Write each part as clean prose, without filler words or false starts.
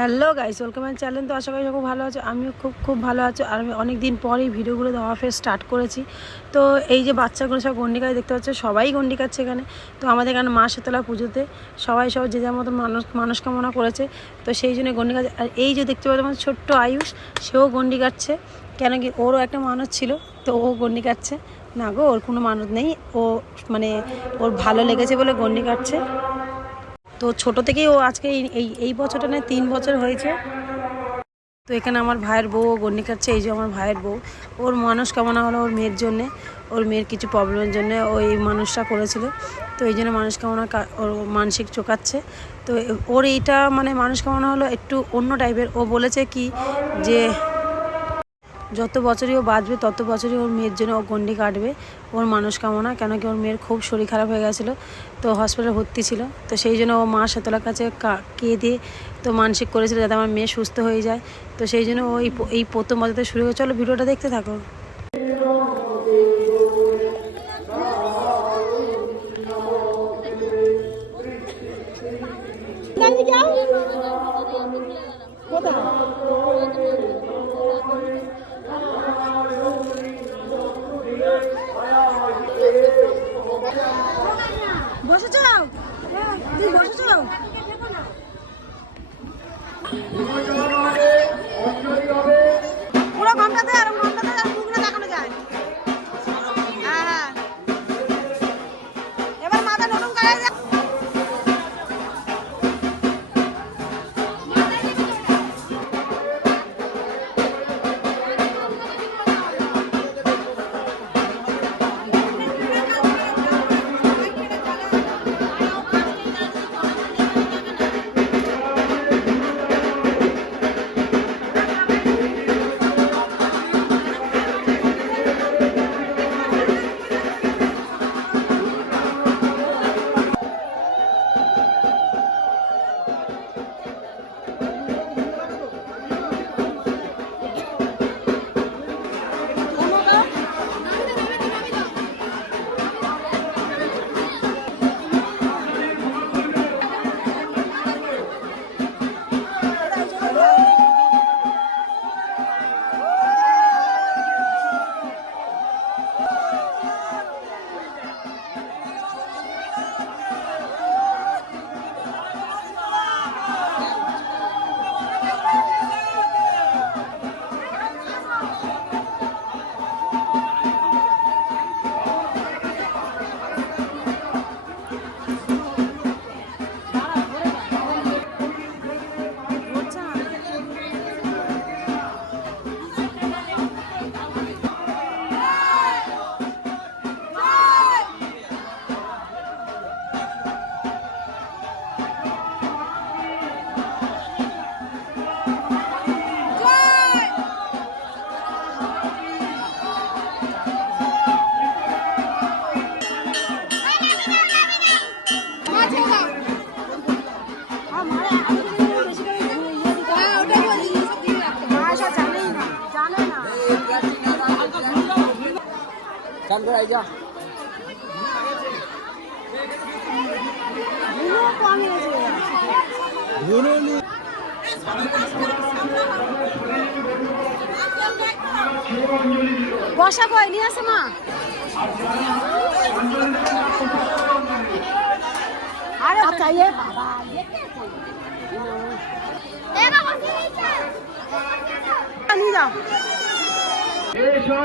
Hello guys, welcome my channel. তো আশা করি খুব ভালো আছো, আমিও খুব ভালো আছো। আর আমি অনেক দিন পর এই ভিডিওগুলো দেওয়া ফের স্টার্ট করেছি। তো এই যে বাচ্চাগুলো সব গন্ডি কাজ দেখতে পাচ্ছে, সবাই গন্ডি কাটছে এখানে। তো আমাদের এখানে মা শীতলা পুজোতে সবাই যে যার মতন মানসকামনা করেছে, তো সেই জন্য গন্ডি কাজ। আর এই যে দেখতে পাচ্ছ আমাদের ছোট্ট আয়ুষ, সেও গন্ডি কাটছে। কেন কি ওরও একটা মানত ছিল, তো ও গন্ডি কাটছে। না গো, ওর কোনো মানত নেই, ও মানে ওর ভালো লেগেছে বলে গন্ডি কাটছে। তো ছোটো থেকেই ও আজকে এই বছরটা নয় 3 বছর হয়েছে। তো এখানে আমার ভাইয়ের বউ গন্ডি কাটছে। এই যে আমার ভাইয়ের বউ, ওর মনস্কামনা হলো ওর মেয়ের জন্যে, ওর মেয়ের কিছু প্রবলেমের জন্য ও এই মানুষটা করেছিল। তো এই জন্য মনস্কামনা ওর মানসিক চোকাচ্ছে। তো ওর এইটা মানে মনস্কামনা হলো একটু অন্য টাইপের। ও বলেছে কি যে যত বছরই ও বাঁচবে তত বছরই ওর মেয়ের জন্য ও গন্ডি কাটবে, ওর মনস্কামনা। কেন কি ওর মেয়ের খুব শরীর খারাপ হয়ে গেছিলো, তো হসপিটালে ভর্তি ছিল। তো সেই জন্য ও মা শীতলার কাছে কেঁদে তো মানসিক করেছিল যাতে আমার মেয়ে সুস্থ হয়ে যায়। তো সেই জন্য ও এই প্রথম বছরতে শুরু হয়ে। চলো ভিডিওটা দেখতে থাকো। বসেছ? তুই বসেছ? পুরো ঘন্টাতে আর মুখগুলো দেখানো যায়। হ্যাঁ হ্যাঁ, এবার মাথা নতুন করে যায়। চান করে আই যা বসা কই নিয়ে আসে মা। আরে আচ্ছা এ বাবা নিয়ে যাও। এসো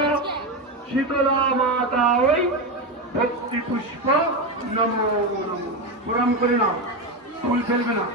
শীতলা মাতা ওই ভক্তি পুষ্প নমো নমো। প্রণাম করে নাও, ফুল ফেলবে না।